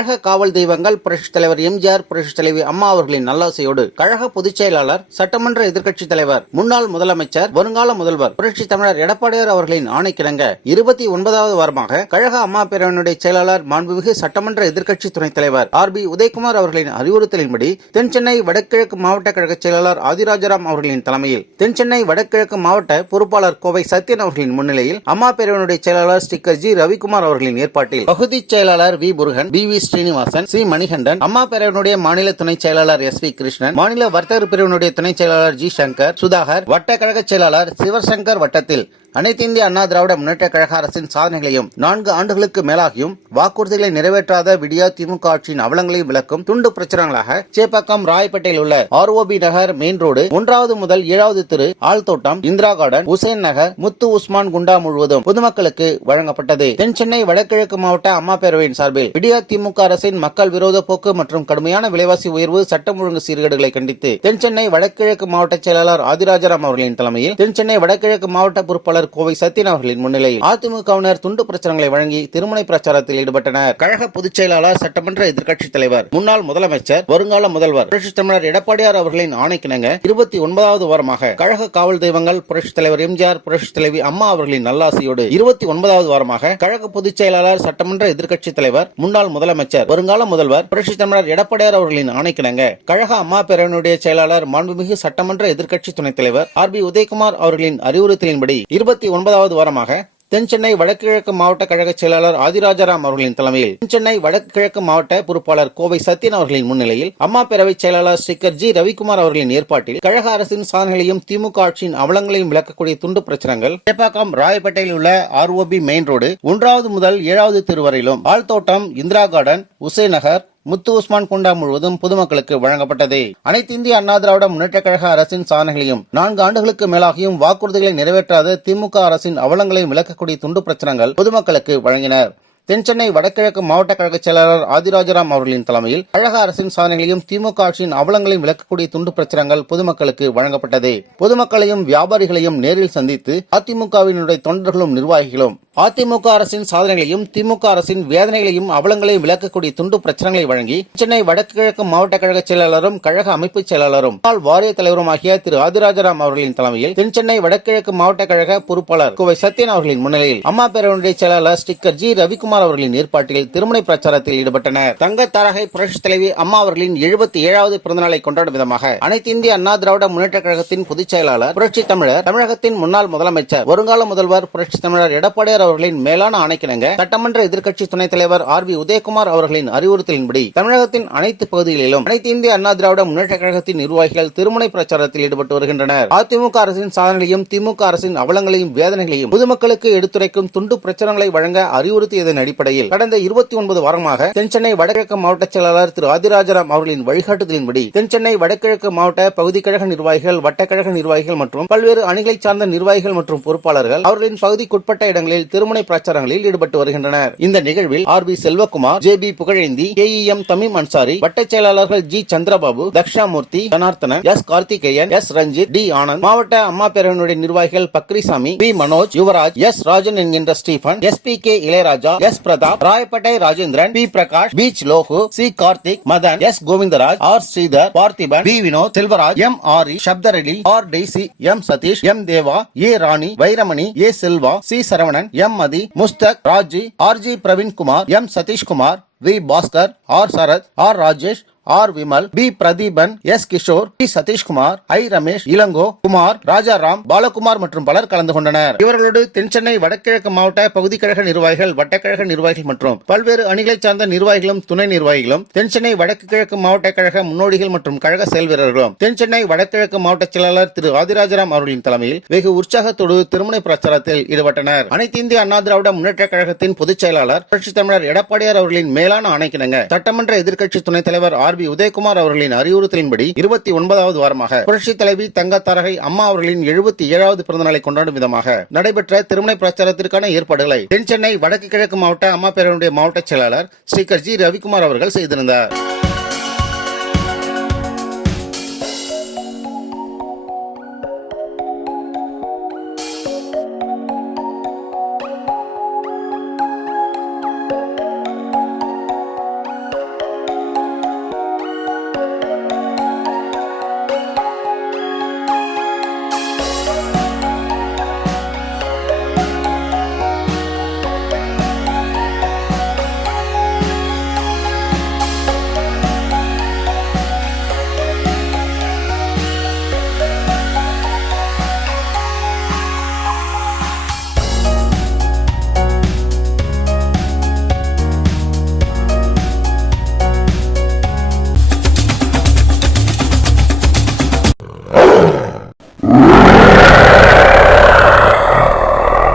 கழக காவல் தெய்வங்கள் புரட்சித் தலைவர் எம்ஜிஆர் புரட்சித் தலைவி அம்மா அவர்களின் நல்லாசையோடு கழக பொதுச் செயலாளர் சட்டமன்ற எதிர்க்கட்சித் தலைவர் முன்னாள் முதலமைச்சர் வருங்கால முதல்வர் புரட்சி தமிழர் எடப்பாடியார் அவர்களின் ஆணைக்கிணங்க இருபத்தி ஒன்பதாவது வாரமாக கழக அம்மா பேரவையினுடைய செயலாளர் மாண்புமிகு சட்டமன்ற எதிர்க்கட்சி துணைத் தலைவர் ஆர் பி உதயகுமார் அவர்களின் அறிவுறுத்தலின்படி தென்சென்னை வடகிழக்கு மாவட்ட கழக செயலாளர் ஆதிராஜாராம் அவர்களின் தலைமையில் தென்சென்னை வடகிழக்கு மாவட்ட பொறுப்பாளர் கோவை சத்யன் அவர்களின் முன்னிலையில் அம்மா பேரவையினுடைய செயலாளர் ஸ்டிக்கர் ஜி ரவிக்குமார் அவர்களின் ஏற்பாட்டில் பகுதி செயலாளர் V Murugan P V Srinivasan C. Manikandan அம்மா பேரவையினுடைய மாநில துணை செயலாளர் எஸ். வி. கிருஷ்ணன் மாநில வர்த்தக பிரிவினுடைய துணை செயலாளர் ஜி. சங்கர் சுதாகர் வட்ட கழக செயலாளர் சிவசங்கர் வட்டத்தில் அனைத்து இந்திய அண்ணா திராவிட முன்னேற்ற கழக அரசின் சாதனைகளையும் நான்கு ஆண்டுகளுக்கு மேலாகியும் வாக்குறுதிகளை நிறைவேற்றாத விடியா திமுக ஆட்சியின் அவலங்களையும் விளக்கும் துண்டு பிரச்சுரங்களாக சேப்பாக்கம் ராயப்பேட்டையில் உள்ள ஆர்ஓபி நகர் மெயின் ரோடு ஒன்றாவது முதல் ஏழாவது திரு ஆழ்தோட்டம் இந்திரா கார்டன் உசேன் நகர் முத்து உஸ்மான் குண்டா முழுவதும் பொதுமக்களுக்கு வழங்கப்பட்டது. தென் சென்னை வடகிழக்கு மாவட்ட அம்மா பேரவையின் சார்பில் விடியா திமுக அரசின் மக்கள் விரோத போக்கு மற்றும் கடுமையான விலைவாசி உயர்வு சட்டம் ஒழுங்கு சீர்கேடுகளை கண்டித்து தென் சென்னை வடகிழக்கு மாவட்ட செயலாளர் ஆதிராஜராம் அவர்களின் தலைமையில் தென் சென்னை வடகிழக்கு மாவட்ட பொறுப்பாளர் கோவை சத்யன் அவர்களின் முன்னிலையில் அதிமுகவினர் துண்டு பிரச்சாரங்களை வழங்கி திருமணை பிரச்சாரத்தில் ஈடுபட்டனர். கழக பொதுச் செயலாளர் சட்டமன்ற எதிர்க்கட்சித் தலைவர் முன்னாள் முதலமைச்சர் வருங்கால முதல்வர் புரட்சித் தமிழர் எடப்பாடியார் அவர்களின் ஆணைக்கிணங்க இருபத்தி ஒன்பதாவது வாரமாக கழக காவல் தெய்வங்கள் புரட்சித் தலைவர் எம்ஜிஆர் புரட்சித் தலைவி அம்மா அவர்களின் நல்லாசையோடு இருபத்தி ஒன்பதாவது வாரமாக கழக பொதுச் செயலாளர் சட்டமன்ற எதிர்க்கட்சித் தலைவர் முன்னாள் முதலமைச்சர் வருங்கால முதல்வர் புரட்சித் தமிழர் எடப்பாடியார் அவர்களின் ஆணைக்கிணங்க கழக அம்மா பேரவையினுடைய செயலாளர் மாண்புமிகு சட்டமன்ற எதிர்க்கட்சி துணைத் தலைவர் ஆர் பி உதயகுமார் அவர்களின் அறிவுறுத்தலின்படி இருபத்தி ஒன்பதாவது வாரமாக தென் சென்னை வடகிழக்கு மாவட்ட கழக செயலாளர் ஆதிராஜாராம் அவர்களின் தலைமையில் தென்சென்னை வடக்கு கிழக்கு மாவட்ட பொறுப்பாளர் கோவை சத்யன் அவர்களின் முன்னிலையில் அம்மா பேரவை செயலாளர் ஸ்ரீகர் ஜி ரவிக்குமார் அவர்களின் ஏற்பாட்டில் கழக அரசின் சாதனைகளையும் திமுக ஆட்சியின் அவலங்களையும் விளக்கக்கூடிய துண்டு பிரச்சனைகள் சேப்பாக்கம் ராயப்பேட்டையில் உள்ள ஆர்ஓபி மெயின் ரோடு ஒன்றாவது முதல் ஏழாவது தெரு வரையிலும் ஆழ்தோட்டம் இந்திரா கார்டன் உசே நகர் முத்து உஸ்மான் குண்டா முழுவதும் பொதுமக்களுக்கு வழங்கப்பட்டது. அனைத்து இந்திய அண்ணா திராவிட முன்னேற்ற கழக அரசின் சாதனைகளையும் நான்கு ஆண்டுகளுக்கு மேலாகியும் வாக்குறுதிகளை நிறைவேற்றாத திமுக அரசின் அவலங்களையும் விளக்கக்கூடிய துண்டு பிரச்சனைகள் பொதுமக்களுக்கு வழங்கினர். தென்சென்னை வடகிழக்கு மாவட்ட கழக செயலாளர் ஆதிராஜராம் அவர்களின் தலைமையில் கழக அரசின் சாதனைகளையும் திமுக ஆட்சியின் அவலங்களையும் விளக்கக்கூடிய துண்டு பிரச்சனைகள் பொதுமக்களுக்கு வழங்கப்பட்டது. பொதுமக்களையும் வியாபாரிகளையும் நேரில் சந்தித்து அதிமுகவினுடைய தொண்டர்களும் நிர்வாகிகளும் அதிமுக அரசின் சாதனைகளையும் திமுக அரசின் வேதனைகளையும் அவலங்களையும் விளக்கக்கூடிய துண்டு பிரச்சனைகளை வழங்கி சென்னை வடகிழக்கு மாவட்ட கழக செயலாளரும் கழக அமைப்பு செயலாளரும் வாரிய தலைவருமாகிய திரு. ஆதிராஜராம் அவர்களின் தலைமையில் தென்சென்னை வடகிழக்கு மாவட்ட கழக பொறுப்பாளர் கோவை சத்யன் அவர்களின் முன்னிலையில் அம்மா பேரவனுடைய செயலாளர் ஸ்டிக்கர் ஜி. ரவிக்குமார் அவர்களின் ஏற்பாட்டில் திருமண பிரச்சாரத்தில் ஈடுபட்டனர். தங்க தாரகை புரட்சி தலைவி அம்மா அவர்களின் எழுபத்தி ஏழாவது பிறந்தநாளை கொண்டாடும் விதமாக அனைத்து இந்திய அண்ணா திராவிட முன்னேற்ற கழகத்தின் பொதுச் செயலாளர் புரட்சி தமிழர் தமிழகத்தின் முன்னாள் முதலமைச்சர் வருங்கால முதல்வர் புரட்சி தமிழர் எடப்பாடியார் அவர்களின் மேலான ஆணைக்கிணங்க சட்டமன்ற எதிர்க்கட்சி துணைத் தலைவர் ஆர் வி உதயகுமார் அவர்களின் அறிவுறுத்தலின்படி தமிழகத்தின் அனைத்து பகுதிகளிலும் அனைத்து இந்திய அண்ணா திராவிட முன்னேற்ற கழகத்தின் நிர்வாகிகள் திருமுனை பிரச்சாரத்தில் ஈடுபட்டு வருகின்றனர். அதிமுக அரசின் சாதனைகளையும் திமுக அரசின் அவலங்களையும் வேதனைகளையும் பொதுமக்களுக்கு எடுத்துரைக்கும் துண்டு பிரச்சாரங்களை வழங்க அறிவுறுத்தியதன் அடிப்படையில் கடந்த இருபத்தி ஒன்பது வாரமாக தென்சென்னை வடகிழக்கு மாவட்ட செயலாளர் திரு ஆதிராஜராம் அவர்களின் வழிகாட்டுதலின்படி தென்சென்னை வடகிழக்கு மாவட்ட பகுதி கழக நிர்வாகிகள் வட்டக்கழக நிர்வாகிகள் மற்றும் பல்வேறு அணிகளை சார்ந்த நிர்வாகிகள் மற்றும் பொறுப்பாளர்கள் அவர்களின் பகுதிக்குட்பட்ட இடங்களில் திருமண பிரச்சாரங்களில் ஈடுபட்டு வருகின்றனர். இந்த நிகழ்வில் R P Selvakumar J P Pugazhenthi K E M Tamim Ansari வட்டச் செயலாளர்கள் G Chandrababu Dakshamoorthy Janarthanan S Karthikeyan S Ranjith T Anand மாவட்ட அம்மா பேரவனுடைய நிர்வாகிகள் பக்ரிசாமி பி மனோஜ் யுவராஜ் எஸ் ராஜன் என்கின்ற Stephen S P K Ilayaraja S Prathap Rayappettai Rajendran P Prakash beach Logu C Karthik Madhan S Govindaraj R Sridhar Parthiban P Vinoth Selvaraj M Ari Sapthareddy R D C M Satheesh M Deva A Rani Vairamani A Selva C Saravanan M Mathi Mushtaq Raji R G Praveenkumar M Satheeshkumar V Bhaskar R Sarath R Rajesh R Vimal P Pradeepan S Kishore P Satheeshkumar I Ramesh Ilango Kumar Rajaram Balakumar மற்றும் பலர் கலந்து கொண்டனர். இவர்களோடு தென்சென்னை வடகிழக்கு மாவட்ட பகுதி கழக நிர்வாகிகள் வட்டக்கழக நிர்வாகிகள் மற்றும் பல்வேறு அணிகளைச் சார்ந்த நிர்வாகிகளும் துணை நிர்வாகிகளும் தென்சென்னை வடக்கு கிழக்கு மாவட்ட கழக முன்னோடிகள் மற்றும் கழக செயல் வீரர்களும் தென்சென்னை வடகிழக்கு மாவட்ட செயலாளர் திரு ஆதிராஜராம் அவர்களின் தலைமையில் வெகு உற்சாகத்தோடு திருமண பிரச்சாரத்தில் ஈடுபட்டனர். அனைத்து இந்திய அண்ணா திராவிட முன்னேற்ற கழகத்தின் பொதுச் செயலாளர் புரட்சித் தமிழர் எடப்பாடியார் அவர்களின் மேலான ஆணைக்கிணங்க சட்டமன்ற எதிர்க்கட்சி துணைத் தலைவர் ஆர் பி. உதயகுமார் அவர்களின் அறிவுறுத்தலின்படி இருபத்தி ஒன்பதாவது வாரமாக புரட்சி தலைவி தங்கத்தாரகை அம்மா அவர்களின் எழுபத்தி ஏழாவது பிறந்தநாளை கொண்டாடும் விதமாக நடைபெற்ற திருமண பிரச்சாரத்திற்கான ஏற்பாடுகளை தென் சென்னை வடக்கு கிழக்கு மாவட்ட அம்மா பேரவனுடைய மாவட்ட செயலாளர் ஸ்ரீகர் ஜி. ரவிக்குமார் அவர்கள் செய்திருந்தார்.